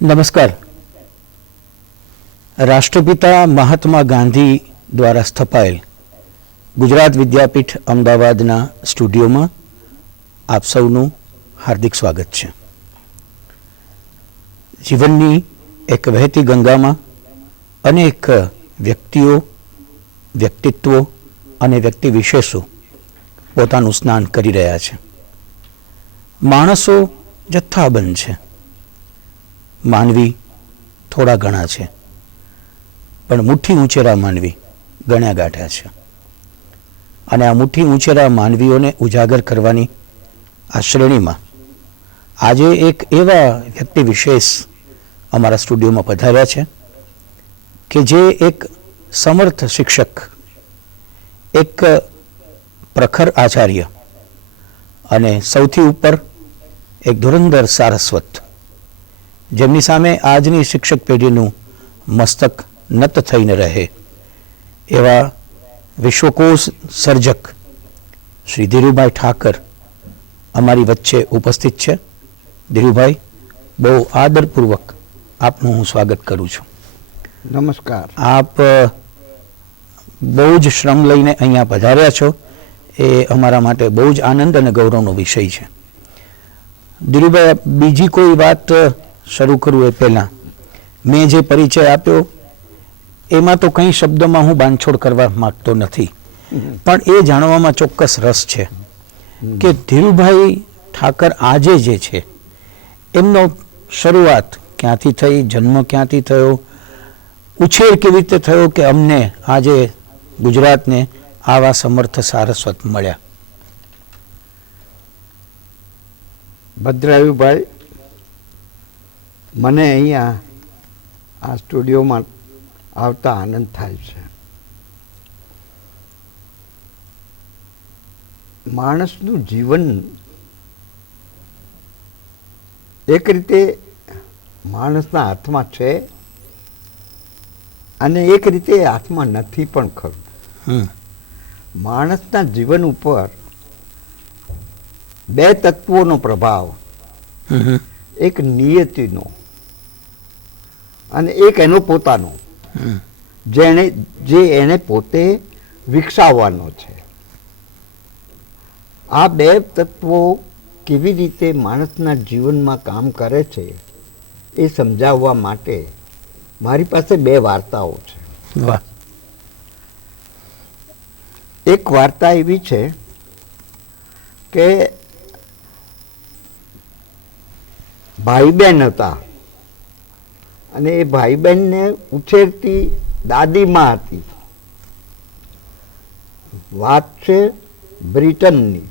નમસ્કાર. રાષ્ટ્રપિતા મહાત્મા ગાંધી દ્વારા સ્થપાયેલ ગુજરાત વિદ્યાપીઠ અમદાવાદના સ્ટુડિયોમાં આપ સૌનું હાર્દિક સ્વાગત છે. જીવનની એક વહેતી ગંગામાં અનેક વ્યક્તિઓ, વ્યક્તિત્વો અને વ્યક્તિ વિશેષો પોતાનું સ્નાન કરી રહ્યા છે. માણસો જથ્થાબંધ છે, માનવી થોડા ઘણા છે, પણ મુઠ્ઠી ઊંચેરા માનવી ગણ્યા ગાંઠ્યા છે. અને આ મુઠ્ઠી ઊંચેરા માનવીઓને ઉજાગર કરવાની આ શ્રેણીમાં આજે એક એવા વ્યક્તિ વિશેષ અમારા સ્ટુડિયોમાં પધાર્યા છે કે જે એક સમર્થ શિક્ષક, એક પ્રખર આચાર્ય અને સૌથી ઉપર એક ધુરંધર સારસ્વત, જેમની સામે આજની શિક્ષક પેઢીનું મસ્તક નત થઈને રહે એવા વિશ્વકોશ સર્જક શ્રી ધીરુભાઈ ઠાકર અમારી વચ્ચે ઉપસ્થિત છે. ધીરુભાઈ, બહુ આદરપૂર્વક આપનું હું સ્વાગત કરું છું. નમસ્કાર. આપ બહુ જ શ્રમ લઈને અહીંયા પધાર્યા છો, એ અમારા માટે બહુ જ આનંદ અને ગૌરવનો વિષય છે. ધીરુભાઈ, બીજી કોઈ વાત શરૂ કરું એ પહેલાં મેં જે પરિચય આપ્યો એમાં તો કંઈ શબ્દોમાં હું બાંધછોડ કરવા માગતો નથી, પણ એ જાણવામાં ચોક્કસ રસ છે કે ધીરુભાઈ ઠાકર આજે જે છે એમનો શરૂઆત ક્યાંથી થઈ, જન્મ ક્યાંથી થયો, ઉછેર કેવી રીતે થયો કે અમને આજે ગુજરાતને આવા સમર્થ સારસ્વત મળ્યા. ભદ્રાયુભાઈ, મને અહીંયા આ સ્ટુડિયોમાં આવતા આનંદ થાય છે. માણસનું જીવન એક રીતે માણસના હાથમાં છે અને એક રીતે હાથમાં નથી પણ ખરું. માણસના જીવન ઉપર બે તત્વોનો પ્રભાવ, એક નિયતિનો અને એક એનો પોતાનો, જે એને પોતે વિકસાવવાનો છે. આ બે તત્વો કેવી રીતે માણસના જીવનમાં કામ કરે છે એ સમજાવવા માટે મારી પાસે બે વાર્તાઓ છે. વાહ. એક વાર્તા એવી છે કે ભાઈ બહેન હતા અને એ ભાઈ બહેનને ઉછેરતી દાદીમાં હતી. વાત છે બ્રિટનની.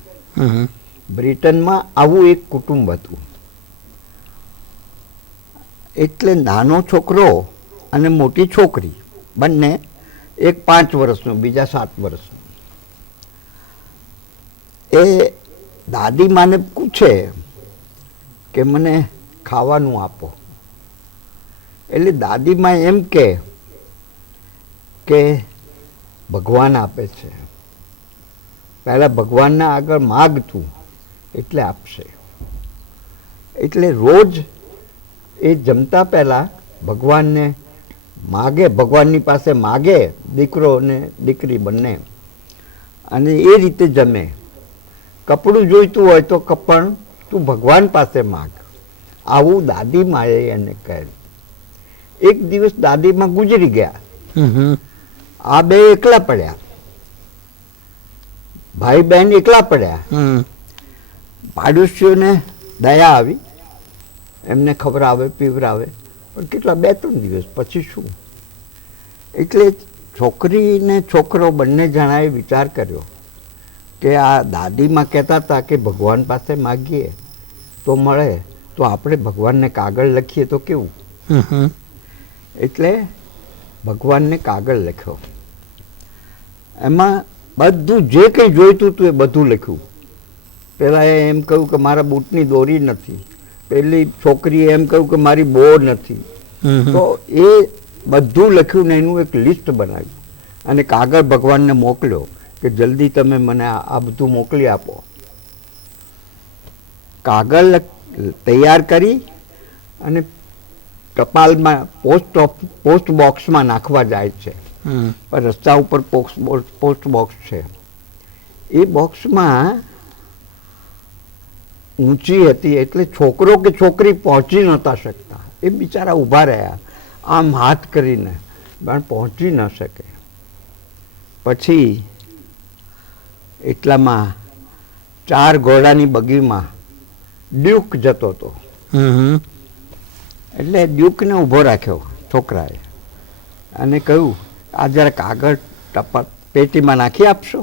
બ્રિટનમાં આવું એક કુટુંબ હતું. એટલે નાનો છોકરો અને મોટી છોકરી બંને, એક 5 વર્ષનો, બીજા 7 વર્ષનો. એ દાદીમાને પૂછે કે મને ખાવાનું આપો. એટલે દાદીમા એમ કે ભગવાન આપે છે, પહેલાં ભગવાનના આગળ માગતું એટલે આપશે. એટલે રોજ એ જમતા પહેલાં ભગવાનને માગે, ભગવાનની પાસે માગે, દીકરો અને દીકરી બંને, અને એ રીતે જમે. કપડું જોઈતું હોય તો કપડ તું ભગવાન પાસે માગ, આવું દાદીમાએ એને કહ્યું. એક દિવસ દાદીમાં ગુજરી ગયા. આ બે એકલા પડ્યા, ભાઈ બહેન એકલા પડ્યા. પાડોશીઓને દયા આવી, એમને ખવડાવે પીવડાવે, પણ કેટલા 2-3 દિવસ પછી શું. એટલે છોકરી ને છોકરો બંને જણાએ વિચાર કર્યો કે આ દાદીમાં કહેતા હતા કે ભગવાન પાસે માગીએ તો મળે, તો આપણે ભગવાનને કાગળ લખીએ તો કેવું. એટલે ભગવાનને કાગળ લખ્યો. એમાં બધું જે કંઈ જોઈતું હતું એ બધું લખ્યું. પહેલાં એમ કહ્યું કે મારા બૂટની દોરી નથી, પેલી છોકરીએ એમ કહ્યું કે મારી બોર નથી. તો એ બધું લખ્યું ને એનું એક લિસ્ટ બનાવ્યું અને કાગળ ભગવાનને મોકલ્યો કે જલ્દી તમે મને આ બધું મોકલી આપો. કાગળ તૈયાર કરી અને ટપાલમાં પોસ્ટ બોક્સમાં નાખવા જાય છે. હમ. પણ રસ્તા ઉપર પોસ્ટ બોક્સ છે. એ બોક્સમાં ઊંચી હતી એટલે છોકરો કે છોકરી પહોંચી નહોતા શકતા. એ બિચારા ઊભા રહ્યા આમ હાથ કરીને, પણ પહોંચી ન શકે. પછી એટલામાં 4 ઘોડાની બગીમાં ડ્યુક જતો હતો. હમ. એટલે ડ્યુકને ઊભો રાખ્યો છોકરાએ અને કહ્યું, આ જરા કાગળ ટપાલ પેટીમાં નાખી આપશો?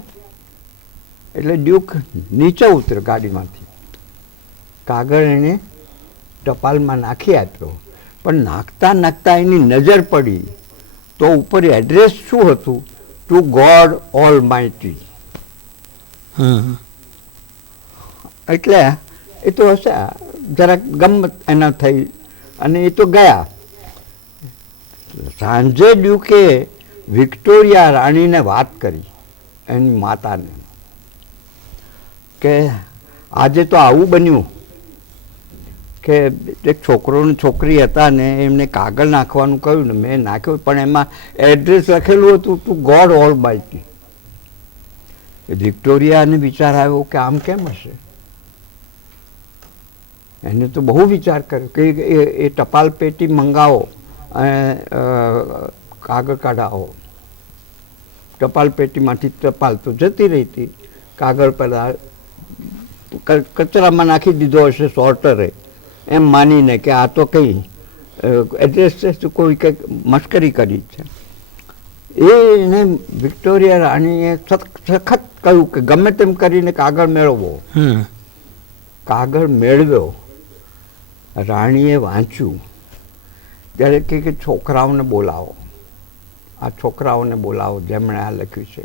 એટલે ડ્યુક નીચે ઉતર્યો ગાડીમાંથી. કાગળ એણે ટપાલમાં નાખી આપ્યો. પણ નાખતા નાખતા એની નજર પડી તો ઉપર એડ્રેસ શું હતું? Two God all mighty. એટલે એ તો હશે જરાક ગમત એના થઈ અને એ તો ગયા. સાંજે ડ્યુકે વિક્ટોરિયા રાણીને વાત કરી, એની માતાને, કે આજે તો આવું બન્યું કે એક છોકરો ને છોકરી હતા ને એમને કાગળ નાખવાનું કહ્યું ને મેં નાખ્યું, પણ એમાં એડ્રેસ લખેલું હતું ટુ ગોડ ઓલ માઇટી. વિક્ટોરિયાને વિચાર આવ્યો કે આમ કેમ હશે? એને તો બહુ વિચાર કર્યો કે એ ટપાલ પેટી મંગાવો અને કાગળ કાઢાવો. ટપાલ પેટીમાંથી ટપાલ તો જતી રહી હતી, કાગળ પેલા કચરામાં નાખી દીધો હશે સોર્ટરે, એમ માનીને કે આ તો કંઈ એડ્રેસ છે, કોઈ કંઈક મશ્કરી કરી છે. એને વિક્ટોરિયા રાણીએ સખત કહ્યું કે ગમે તેમ કરીને કાગળ મેળવવો. કાગળ મેળવ્યો. રાણીએ વાંચ્યું ત્યારે કે છોકરાઓને બોલાવો, આ છોકરાઓને બોલાવો જેમણે આ લખ્યું છે.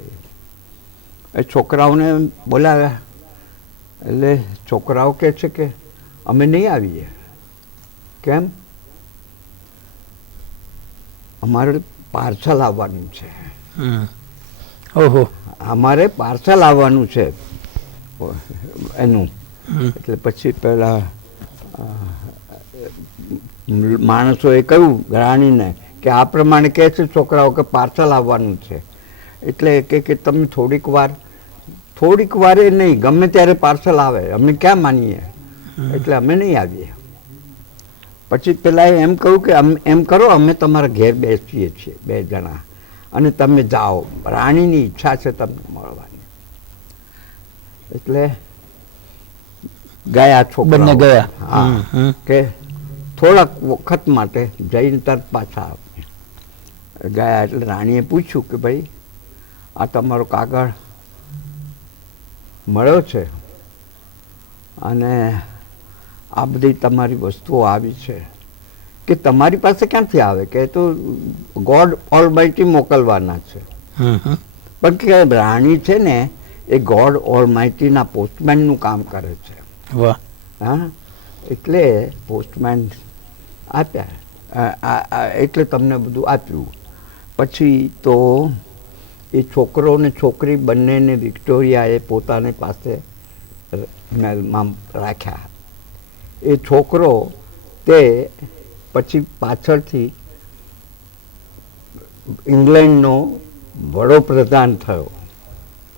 એ છોકરાઓને બોલાવ્યા એટલે છોકરાઓ કહે છે કે અમે નહીં આવીએ. કેમ? અમારે પાર્સલ આવવાનું છે. ઓહો. અમારે પાર્સલ આવવાનું છે એનું. એટલે પછી પેલા માણસોએ કહ્યું રાણીને કે આ પ્રમાણે કહે છે છોકરાઓ કે પાર્સલ આવવાનું છે. એટલે કે તમે થોડીક વારે નહીં, ગમે ત્યારે પાર્સલ આવે, અમે ક્યાં માનીએ, એટલે અમે નહીં આવીએ. પછી પેલા એમ કહ્યું કે એમ કરો, અમે તમારા ઘેર બેસીએ છીએ 2 જણા અને તમે જાઓ, રાણીની ઈચ્છા છે તમને મળવાની. એટલે ગયા છોકરા, બંને ગયા. હા, કે થોડાક વખત માટે જઈને તરત પાછા ગયા. એટલે રાણીએ પૂછ્યું કે ભાઈ આ તમારો કાગળ મળ્યો છે અને આ બધી તમારી વસ્તુઓ આવી છે, કે તમારી પાસે ક્યાંથી આવે? કે તો ગોડ ઓલમાઇટી મોકલવાના છે. પણ કે રાણી છે ને એ ગોડ ઓલમાઇટીના પોસ્ટમેનનું કામ કરે છે. વાહ. હા, એટલે પોસ્ટમેન આપ્યા, એટલે તમને બધું આપ્યું. પછી તો એ છોકરો ને છોકરી બંનેને વિક્ટોરિયાએ પોતાની પાસે મહેલમાં રાખ્યા. એ છોકરો તે પછી પાછળથી ઇંગ્લેન્ડનો વડોપ્રધાન થયો,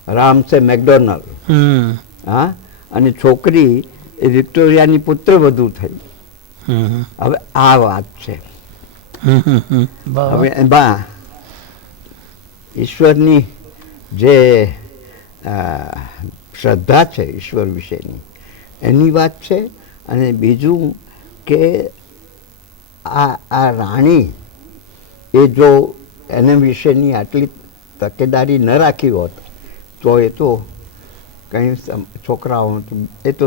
રામસે મેકડોનલ્ડ. હા, અને છોકરી એ વિક્ટોરિયાની પુત્રવધુ થઈ. હવે આ વાત છે. હવે એમાં ઈશ્વરની જે શ્રદ્ધા છે ઈશ્વર વિશેની એની વાત છે. અને બીજું કે આ રાણી એ જો એના વિશેની આટલી તકેદારી ન રાખી હોત તો એ તો કંઈ છોકરાઓ એ તો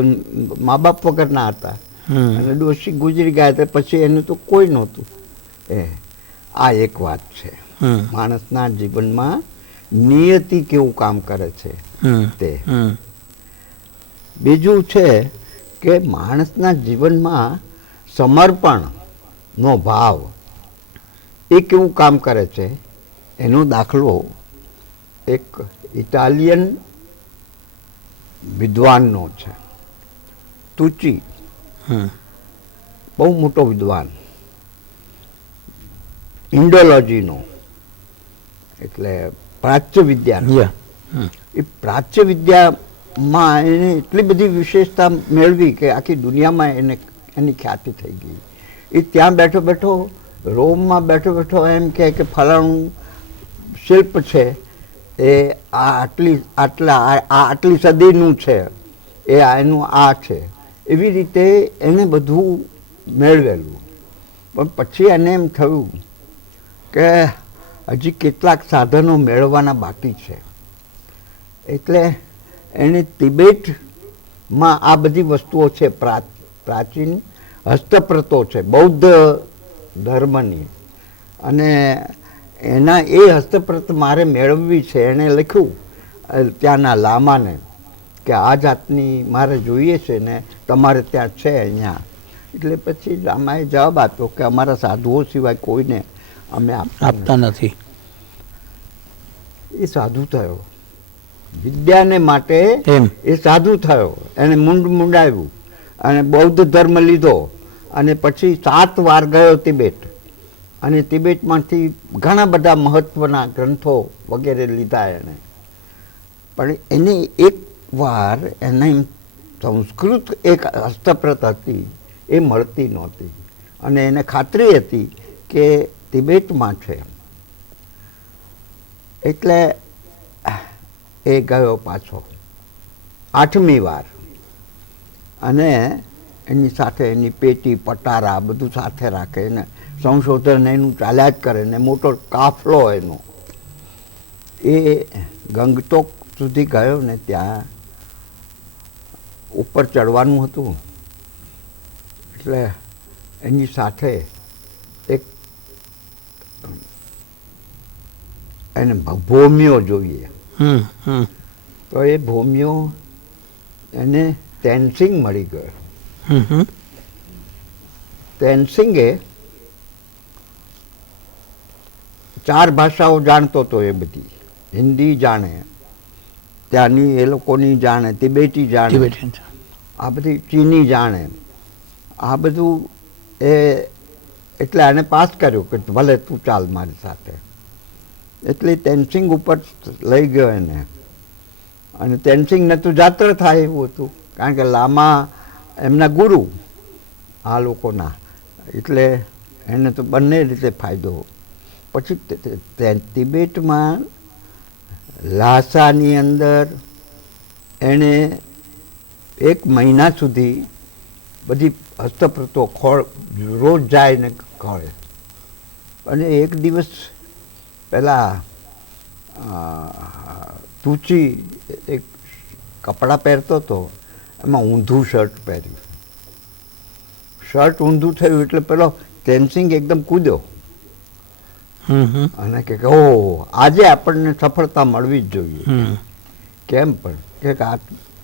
મા બાપ વગરના હતા અને ડોશી ગુજરી ગયા હતા, પછી એનું તો કોઈ નહોતું. આ એક વાત છે માણસના જીવનમાં નિયતિ કેવું કામ કરે છે તે. બીજું છે કે માણસના જીવનમાં સમર્પણનો ભાવ એ કેવું કામ કરે છે એનો દાખલો એક ઇટાલિયન વિદ્વાનનો છે, તુચી. બહુ મોટો વિદ્વાન. ઇન્ડોલોજીનો, એટલે પ્રાચ્ય વિદ્યાનો. યા હમ. એ પ્રાચ્ય વિદ્યામાં એને એટલી બધી વિશેષતા મેળવી કે આખી દુનિયામાં એની ખ્યાતિ થઈ ગઈ. એ ત્યાં બેઠો બેઠો રોમમાં બેઠો બેઠો એમ કહે કે ફલાણું શિલ્પ છે એ આટલી સદીનું છે, એ એનું આ છે. એવી રીતે એને બધું મેળવેલું. પણ પછી એને એમ થયું કે હજી કેટલાક સાધનો મેળવવાના બાકી છે. એટલે એણે તિબેટમાં આ બધી વસ્તુઓ છે, પ્રાચીન હસ્તપ્રતો છે બૌદ્ધ ધર્મની, અને એના એ હસ્તપ્રત મારે મેળવવી છે. એણે લખ્યું ત્યાંના લામાને કે આ જાતની મારે જોઈએ છે ને તમારે ત્યાં છે અહીંયા. એટલે પછી લામાએ જવાબ આપ્યો કે અમારા સાધુઓ સિવાય કોઈને અમે આપતા નથી. એ સાધુ થયો, વિદ્યાને માટે એમ એ સાધુ થયો. એને મુંડાવ્યું અને બૌદ્ધ ધર્મ લીધો, અને પછી 7 વાર ગયો તિબેટ, અને તિબેટમાંથી ઘણા બધા મહત્વના ગ્રંથો વગેરે લીધા એણે. પણ એને એક વાર એની સંસ્કૃત એક હસ્તપ્રત હતી એ મળતી નહોતી, અને એને ખાતરી હતી કે તિબેટમાં છે. એટલે એ ગયો પાછો 8મી વાર, અને એની સાથે એની પેટી પટારા બધું સાથે રાખે ને સંશોધન એનું ચાલ્યા જ કરે ને મોટો કાફલો એનો. એ ગંગટોક સુધી ગયો ને ત્યાં ઉપર ચડવાનું હતું, એટલે એની સાથે એક એને ભોમિયો જોઈએ. તો એ ભોમિયો એને તેનસિંગ મળી ગયો. તેનસિંગે 4 ભાષાઓ જાણતો હતો. એ બધી હિન્દી જાણે, ત્યાંની એ લોકોની જાણે, તિબેટી જાણે, આ બધી ચીની જાણે. આ બધું એટલે આને પાસ કર્યો કે ભલે તું ચાલ મારી સાથે. એટલે તેનસિંગ ઉપર લઈ ગયો એને, અને તેનસિંગને તો જાત્રા થાય એવું હતું, કારણ કે લામા એમના ગુરુ આ લોકોના, એટલે એને તો બંને રીતે ફાયદો. પછી તિબેટમાં લાસાની અંદર એણે 1 મહિના સુધી બધી હસ્તપ્રતો રોજ જાય ને ખોળે. અને એક દિવસ પેલા તુચી એક કપડાં પહેરતો હતો, એમાં ઊંધું શર્ટ પહેર્યું. શર્ટ ઊંધું થયું એટલે પેલો તેનસિંગ એકદમ કૂદ્યો અને કે ઓહ, આજે આપણને સફળતા મળવી જ જોઈએ. કેમ? પણ કે આ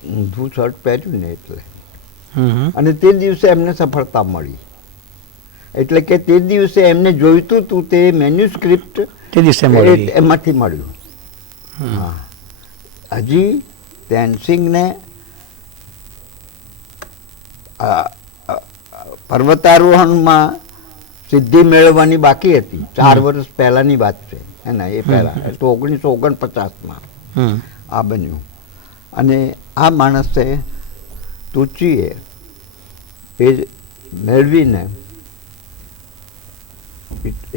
ઊંધું શર્ટ પહેર્યું ને એટલે. અને તે દિવસે એમને સફળતા મળી. એટલે કે તે દિવસે એમને જોઈતું હતું તે મેન્યુસ્ક્રિપ્ટ એમાંથી મળ્યું. હા, હજી તેનસિંગને પર્વતારોહણમાં સિદ્ધિ મેળવવાની બાકી હતી. 4 વર્ષ પહેલાની વાત છે એના, એ પહેલા તો 1949માં આ બન્યું. અને આ માણસે તુચીએ એ મેળવીને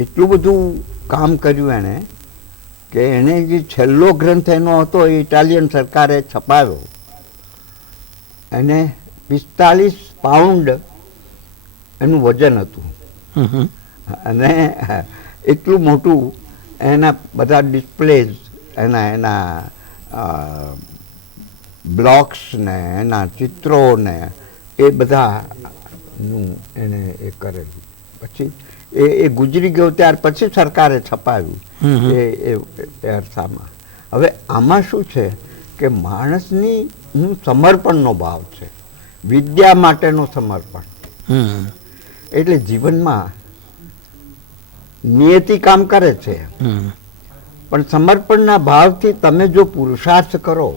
એટલું બધું કામ કર્યું એણે કે એણે જે છેલ્લો ગ્રંથ એનો હતો એ ઇટાલિયન સરકારે છપાવ્યો. એને 45 પાઉન્ડ એનું વજન હતું, અને એટલું મોટું એના બધા ડિસ્પ્લેઝ, એના બ્લોક્સ ને એના ચિત્રો ને એ બધાનું એને એ કરેલું. પછી એ ગુજરી ગયો ત્યાર પછી સરકારે છપાવ્યું એ અરસામાં. હવે આમાં શું છે કે માણસની સમર્પણનો ભાવ છે, વિદ્યા માટેનો સમર્પણ. એટલે જીવનમાં નિયતિ કામ કરે છે, પણ સમર્પણના ભાવથી તમે જો પુરુષાર્થ કરો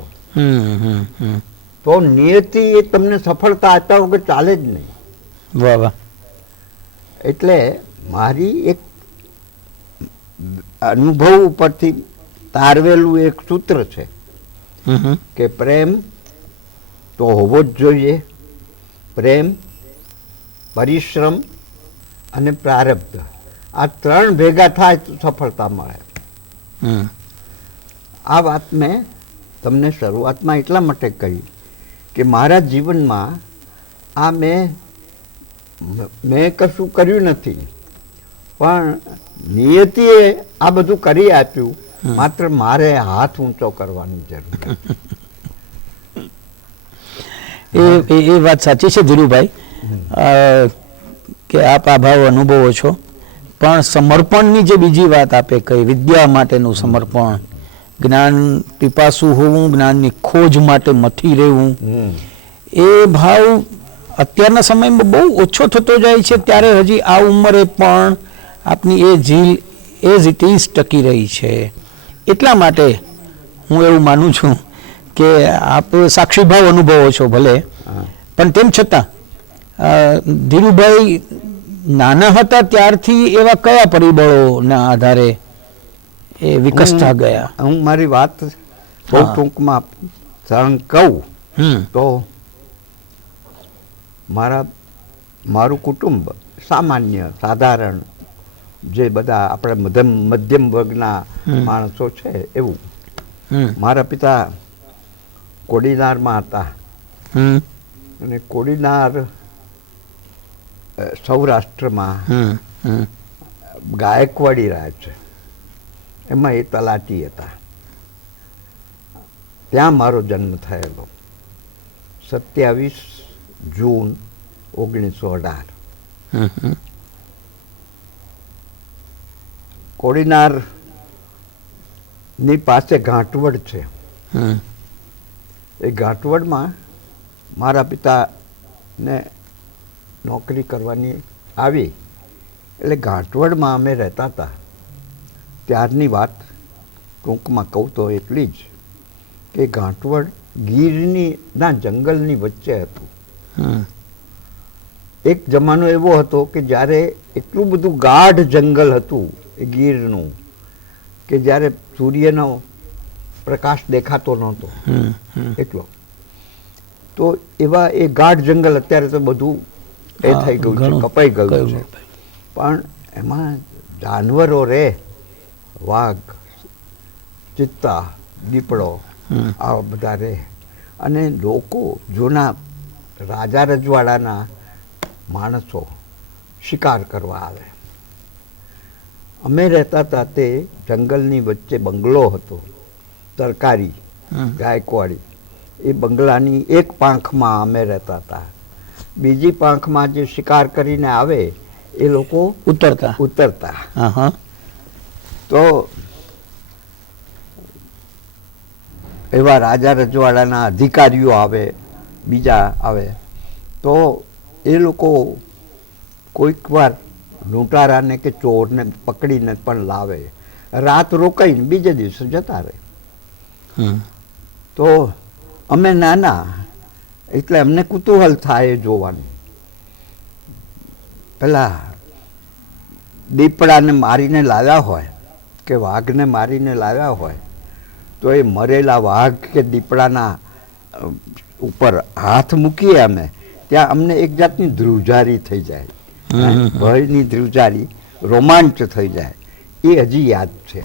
તો નિયતિ એ તમને સફળતા આપ્યા વગર ચાલે જ નહીં. વાહ વાહ. એટલે મારી એક અનુભવ ઉપરથી તારવેલું એક સૂત્ર છે કે પ્રેમ તો હોવો જ જોઈએ, પ્રેમ, પરિશ્રમ અને પ્રારબ્ધ, આ ત્રણ ભેગા થાય તો સફળતા મળે. આ વાત મેં તમને શરૂઆતમાં એટલા માટે કહી કે મારા જીવનમાં આ મેં કશું કર્યું નથી, પણ નિયતિએ આ બધું કરી આપ્યું, માત્ર મારે હાથ ઊંચો કરવાની જરૂર. એ વાત સાચી છે ધીરુભાઈ કે આપ આ ભાવ અનુભવો છો, પણ સમર્પણની જે બીજી વાત આપે કહી, વિદ્યા માટેનું સમર્પણ, જ્ઞાન પીપાસુ હોવું, જ્ઞાનની ખોજ માટે મથી રહેવું, એ ભાવ અત્યારના સમયમાં બહુ ઓછો થતો જાય છે. ત્યારે હજી આ ઉંમરે પણ આપની એ ઝીલ એઝ ઇટ ઇઝ ટકી રહી છે. એટલા માટે હું એવું માનું છું કે આપ સાક્ષી ભાવ અનુભવો છો ભલે, પણ તેમ છતાં ધીરુભાઈ નાના હતા ત્યારથી એવા કયા પરિબળોના આધારે એ વિકસતા ગયા? હું મારી વાત બહુ ટૂંકમાં કહું તો મારું કુટુંબ સામાન્ય સાધારણ જે બધા આપણે મધ્યમ વર્ગના માણસો છે એવું. મારા પિતા કોડીનારમાં હતા અને કોડીનાર સૌરાષ્ટ્રમાં ગાયકવાડી રાજ છે, એમાં એ તલાટી હતા. ત્યાં મારો જન્મ થયેલો 27 જૂન 1918. કોડીનારની પાસે ઘાંટવડ છે. એ ઘાંટવડમાં મારા પિતાને નોકરી કરવાની આવી, એટલે ઘાંટવડમાં અમે રહેતા હતા. ત્યારની વાત ટૂંકમાં કહું તો એટલી જ કે ઘાંટવડ ગીરના જંગલની વચ્ચે હતું. એક જમાનો એવો હતો કે જ્યારે એટલું બધું ગાઢ જંગલ હતું એ ગીરનું કે જ્યારે સૂર્યનો પ્રકાશ દેખાતો નહોતો એટલો. તો એવા એ ગાઢ જંગલ અત્યારે તો બધું એ થઈ ગયું છે, કપાઈ ગયું છે, પણ એમાં જાનવરો રહે, વાઘ, ચિત્તા, દીપડો, આવા બધા રહે. અને લોકો જૂના રાજા રજવાડાના માણસો શિકાર કરવા આવે. અમે રહેતા હતા તે જંગલની વચ્ચે બંગલો હતો, તરકારી ગાયકવાડી. એ બંગલાની એક પાંખમાં અમે રહેતા હતા. બીજી પાંખમાં જે શિકાર કરીને આવે એ લોકો ઉતરતા. તો એવા રાજા રજવાડાના અધિકારીઓ આવે, બીજા આવે, તો એ લોકો કોઈક વાર લૂંટારાને કે ચોરને પકડીને પણ લાવે, રાત રોકાઈને બીજે દિવસે જતા રહે. તો અમે નાના એટલે અમને કુતૂહલ થાય એ જોવાનું. પેલા દીપડાને મારીને લાવ્યા હોય કે વાઘને મારીને લાવ્યા હોય તો એ મરેલા વાઘ કે દીપડાના ઉપર હાથ મૂકીએ અમે, ત્યાં અમને એક જાતની ધ્રુજારી થઈ જાય, ભયની ધ્રુજારી, રોમાંચ થઈ જાય. એ હજી યાદ છે.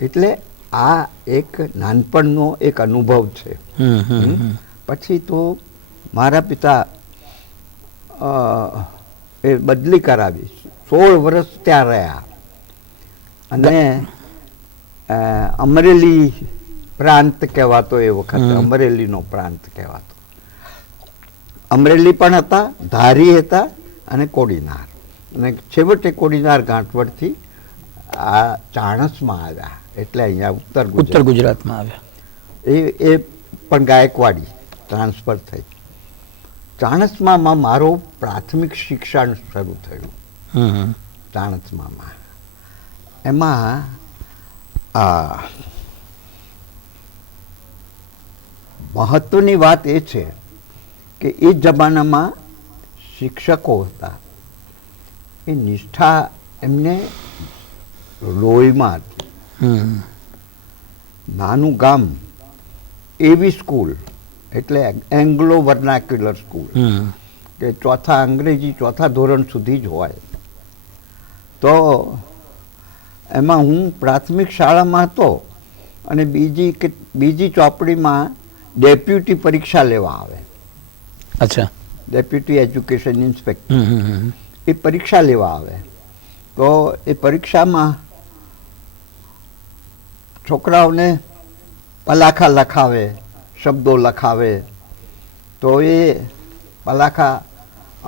એટલે આ એક નાનપણનો એક અનુભવ છે. પછી તો મારા પિતા એ બદલી કરાવી, 16 વર્ષ ત્યાં રહ્યા અને અમરેલી પ્રાંત કહેવાતો એ વખતે, અમરેલીનો પ્રાંત કહેવાતો. અમરેલી પણ હતા, ધારી હતા અને કોડીનાર. અને છેવટે કોડીનાર ગાંઠવડથી આ ચાણસમાં આવ્યા, એટલે અહીંયા ઉત્તર ગુજરાતમાં આવ્યા. એ પણ ગાયકવાડી ટ્રાન્સફર થઈ. ચાણસ્મામાં મારો પ્રાથમિક શિક્ષણ શરૂ થયું. ચાણસ્મામાં એમાં મહત્વની વાત એ છે કે એ જમાનામાં શિક્ષકો હતા એ નિષ્ઠા એમને લોહીમાં હમ નાનું ગામ એવી સ્કૂલ એટલે એંગ્લો વર્નાક્યુલર સ્કૂલ હમ કે ચોથા અંગ્રેજી ચોથા ધોરણ સુધી જ હોય. તો એમાં હું પ્રાથમિક શાળામાં હતો અને બીજી ચોપડીમાં ડેપ્યુટી પરીક્ષા લેવા આવે, અચ્છા. ડેપ્યુટી એજ્યુકેશન ઇન્સ્પેક્ટર, હમ એ પરીક્ષા લેવા આવે. તો એ પરીક્ષામાં છોકરાઓને પલાખા લખાવે, શબ્દો લખાવે. તો એ પલાખા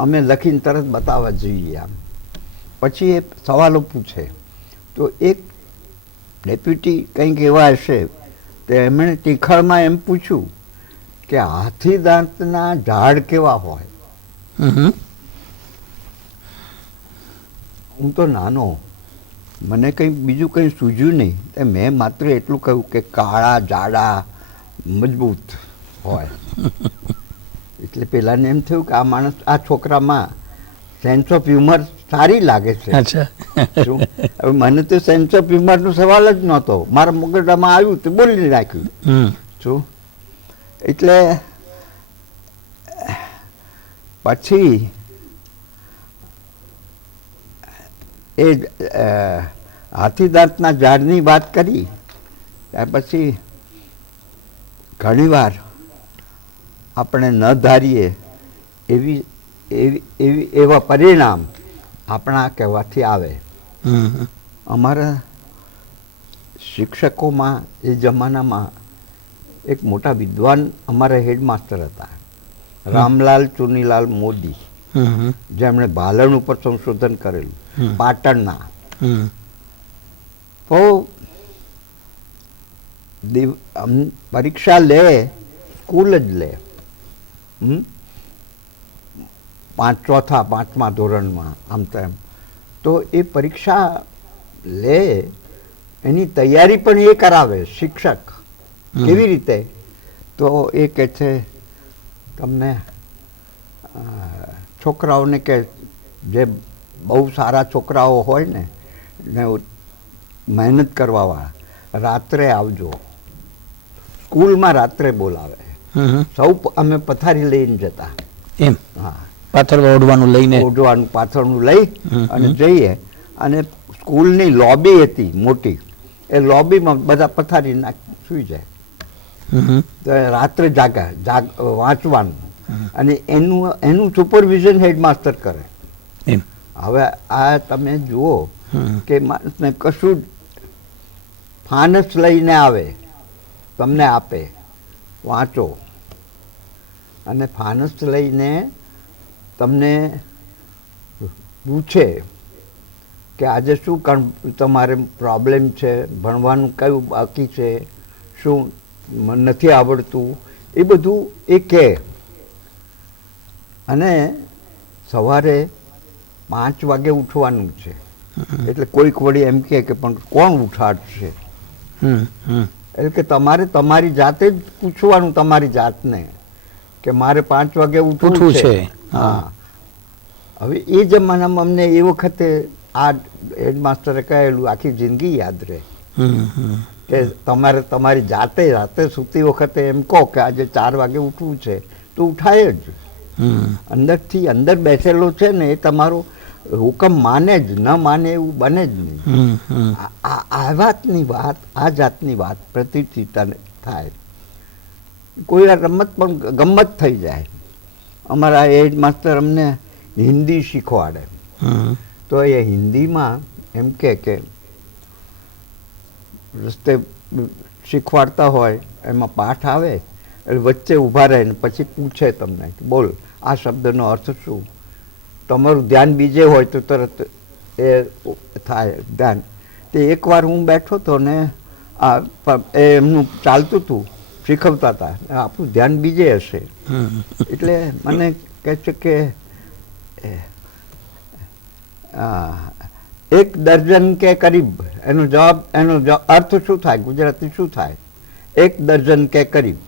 અમે લખીને તરત બતાવવા જઈએ આમ. પછી એ સવાલો પૂછે. તો એક ડેપ્યુટી કંઈક એવા હશે તો એમણે ટીખળમાં એમ પૂછ્યું કે હાથી દાંતના ઝાડ કેવા હોય. હમ હું તો નાનો, મને કંઈ બીજું કંઈ સૂઝ્યું નહીં. મેં માત્ર એટલું કહ્યું કે કાળા જાડા મજબૂત હોય. એટલે પેલાને એમ થયું કે આ માણસ, આ છોકરામાં સેન્સ ઓફ હ્યુમર સારી લાગે છે. અચ્છા. શું હવે મને તો સેન્સ ઓફ હ્યુમરનો સવાલ જ નહોતો, મારા મગજમાં આવ્યું તો બોલી નાખ્યું. શું એટલે પછી એ હાથીદાંતના ઝાડની વાત કરી. ત્યાર પછી ઘણીવાર આપણે ન ધારીએ એવા પરિણામ આપણા કહેવાથી આવે. અમારા શિક્ષકોમાં એ જમાનામાં એક મોટા વિદ્વાન અમારા હેડમાસ્ટર હતા, રામલાલ ચુનીલાલ મોદી, જેમણે ભાલણ ઉપર સંશોધન કરેલું, પાટણના. તો પરીક્ષા લે, સ્કૂલ જ લે, ચોથા પાંચમા ધોરણમાં આમ તેમ. તો એ પરીક્ષા લે એની તૈયારી પણ એ કરાવે શિક્ષક. કેવી રીતે? તો એ કહે છે તમને છોકરાઓને કે જે બહુ સારા છોકરાઓ હોય ને મહેનત કરવાવાળા, રાત્રે આવજો. સ્કૂલમાં રાત્રે બોલાવે. સૌ અમે પથારી લઈને જતા. એમ? હા, પાથરવા ઓઢવાનું લઈને, ઓઢવાનું પાથરનું લઈ અને જઈએ. અને સ્કૂલની લોબી હતી મોટી, એ લોબીમાં બધા પથારી સૂઈ જાય. તો રાત્રે વાંચવાનું. અને એનું સુપરવિઝન હેડમાસ્ટર કરે. હવે આ તમે જુઓ કે માણસને કશું ફાનસ લઈને આવે, તમને આપે, વાંચો. અને ફાનસ લઈને તમને પૂછે કે આજે શું તમારે પ્રોબ્લેમ છે, ભણવાનું કયું બાકી છે, શું નથી આવડતું, એ બધું એ કહે. અને સવારે 5 વાગે ઉઠવાનું છે. એટલે કોઈક વળી એમ કહે કે પણ કોણ ઉઠાડશે? એટલે કે તમારે તમારી જાતે જ પૂછવાનું, તમારી જાતને કે મારે 5 વાગે ઉઠવું છે. હા. હવે એ જમાનામાં અમને એ વખતે આ હેડમાસ્ટરે કહેલું આખી જિંદગી યાદ રહે કે તમારે તમારી જાતે રાતે સૂતી વખતે એમ કહો કે આજે 4 વાગે ઉઠવું છે તો ઉઠાય જ. અંદરથી અંદર બેસેલો છે ને એ તમારો હુકમ માને જ, ન માને એવું બને જ નહીં. આ વાતની વાત, આ જાતની વાત પ્રતીતિ થાય. કોઈ રમત પણ ગમત થઈ જાય. અમારા હેડમાસ્ટર અમને હિન્દી શીખવાડે. તો એ હિન્દીમાં એમ કે રસ્તે શીખવાડતા હોય, એમાં પાઠ આવે એટલે વચ્ચે ઊભા રહે ને પછી પૂછે તમને કે બોલ આ શબ્દનો અર્થ શું. તમારું ધ્યાન બીજે હોય તો તરત એ થાય ધ્યાન. તે એકવાર હું બેઠો હતો ને એમનું ચાલતું હતું, શીખવતા હતા, આપણું ધ્યાન બીજે હશે. એટલે મને કહે છે કે 1 દર્જન કે કરીબ, એનો અર્થ શું થાય, ગુજરાતી શું થાય? 1 દર્જન કે કરીબ.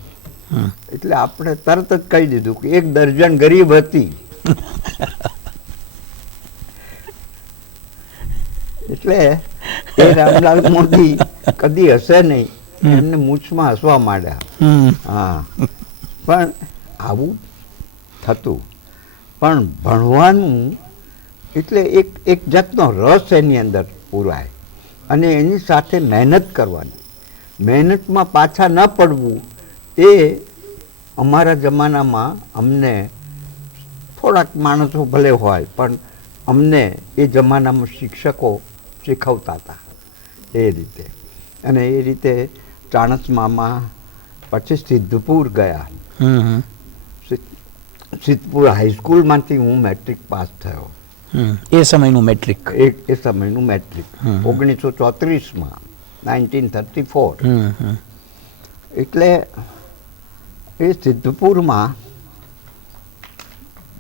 એટલે આપણે તરત જ કહી દીધું કે 1 દર્જન ગરીબ હતી. એટલે એ રામલાલ મોદી કદી હશે નહીં, એમને મૂછમાં હસવા માંડ્યા. હા, પણ આવું થતું. પણ ભણવાનું એટલે એક જાતનો રસ એની અંદર પૂરાય, અને એની સાથે મહેનત કરવાની. મહેનતમાં પાછા ન પડવું, એ અમારા જમાનામાં અમને, થોડાક માણસો ભલે હોય પણ અમને એ જમાનામાં શિક્ષકો શીખવતા હતા એ રીતે. અને એ રીતે ચાણસ્મામાં પછી સિદ્ધપુર ગયા. સિદ્ધપુર હાઈસ્કૂલમાંથી હું મેટ્રિક પાસ થયો. એ સમયનું મેટ્રિક. એ સમયનું મેટ્રિક 1934માં, 1934. એટલે એ સિદ્ધપુરમાં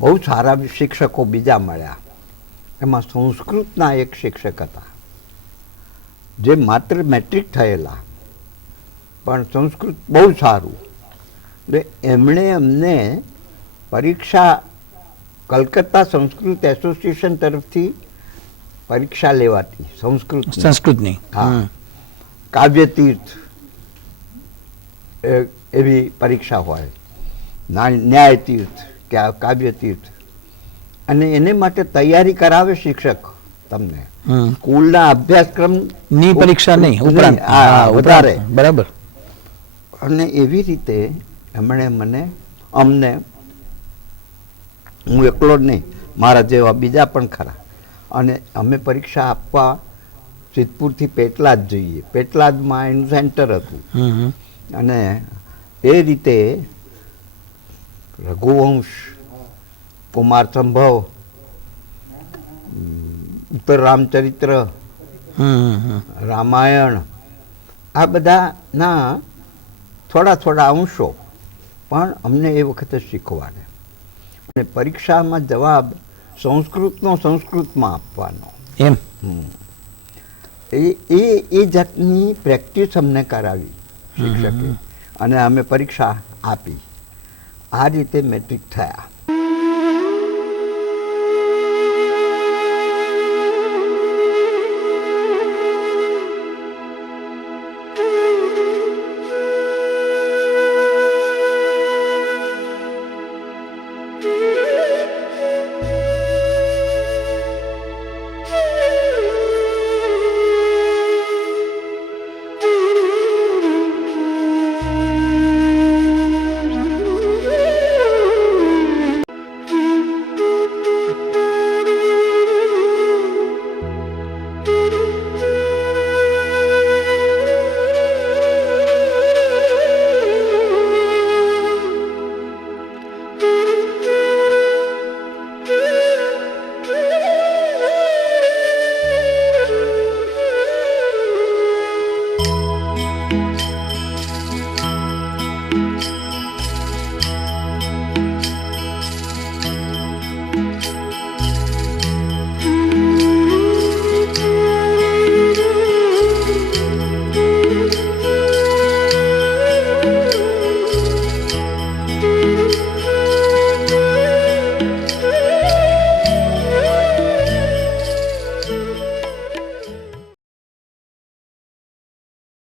બહુ સારા શિક્ષકો બીજા મળ્યા. એમાં સંસ્કૃતના એક શિક્ષક હતા, જે માત્ર મેટ્રિક થયેલા, પણ સંસ્કૃત બહુ સારું. એટલે એમણે અમને પરીક્ષા, કલકત્તા સંસ્કૃત એસોસિએશન તરફથી પરીક્ષા લેવાતી સંસ્કૃતની. હા, કાવ્યતીર્થ એવી પરીક્ષા હોય, ન્યાયતીર્થ કે કાવ્યતીર્થ, અને એને માટે તૈયારી કરાવે શિક્ષક તમને. સ્કૂલના અભ્યાસક્રમ ની પરીક્ષા નહીં, ઉપરાંત વધારે. બરાબર. અને એવી રીતે એમણે અમને, હું એકલો જ નહીં, મારા જેવા બીજા પણ ખરા, અને અમે પરીક્ષા આપવા સિદ્ધપુરથી પેટલાદ જઈએ. પેટલાદમાં એનું સેન્ટર હતું. અને એ રીતે રઘુવંશ, કુમાર સંભવ, ઉત્તર રામચરિત્ર, રામાયણ, આ બધાના થોડા થોડા અંશો પણ અમને એ વખતે શીખવાડે. અને પરીક્ષામાં જવાબ સંસ્કૃતનો સંસ્કૃતમાં આપવાનો. એમ એ જાતની પ્રેક્ટિસ અમને કરાવી શિક્ષકે, અને અમે પરીક્ષા આપી. આ રીતે મેટ્રિક થયા.